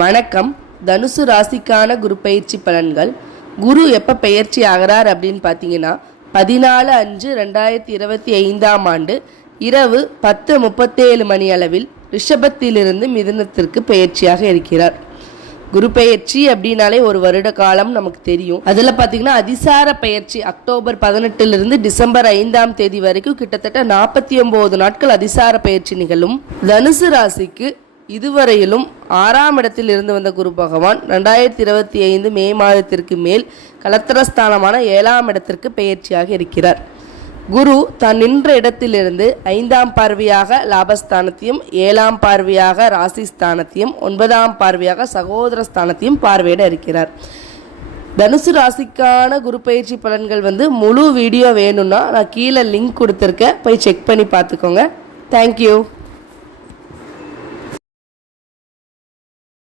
வணக்கம். தனுசு ராசிக்கான குரு பயிற்சி பலன்கள். குரு எப்போ பயிற்சி ஆகிறார் அப்படின்னு பார்த்தீங்கன்னா 14/5/2025 இரவு 10:37 மணி அளவில் ரிஷபத்திலிருந்து மிதுனத்திற்கு பயிற்சியாக இருக்கிறார். குரு பயிற்சி அப்படின்னாலே ஒரு வருட காலம் நமக்கு தெரியும். அதில் பார்த்தீங்கன்னா அதிசார பயிற்சி அக்டோபர் 18 டிசம்பர் 5 வரைக்கும் கிட்டத்தட்ட 49 நாட்கள் அதிசார பயிற்சி நிகழும். தனுசு ராசிக்கு இதுவரையிலும் 6ஆம் இடத்தில் இருந்து வந்த குரு பகவான் 2025 மே மாதத்திற்கு மேல் கலத்திரஸ்தானமான 7ஆம் இடத்திற்கு பயிற்சியாக இருக்கிறார். குரு தான் நின்ற இடத்திலிருந்து 5ஆம் பார்வையாக லாபஸ்தானத்தையும் 7ஆம் பார்வையாக ராசிஸ்தானத்தையும் 9ஆம் பார்வையாக சகோதரஸ்தானத்தையும் பார்வையிட இருக்கிறார். தனுசு ராசிக்கான குரு பயிற்சி பலன்கள் முழு வீடியோ வேணும்னா நான் கீழே லிங்க் கொடுத்துருக்கேன், போய் செக் பண்ணி பார்த்துக்கோங்க. தேங்க்யூ.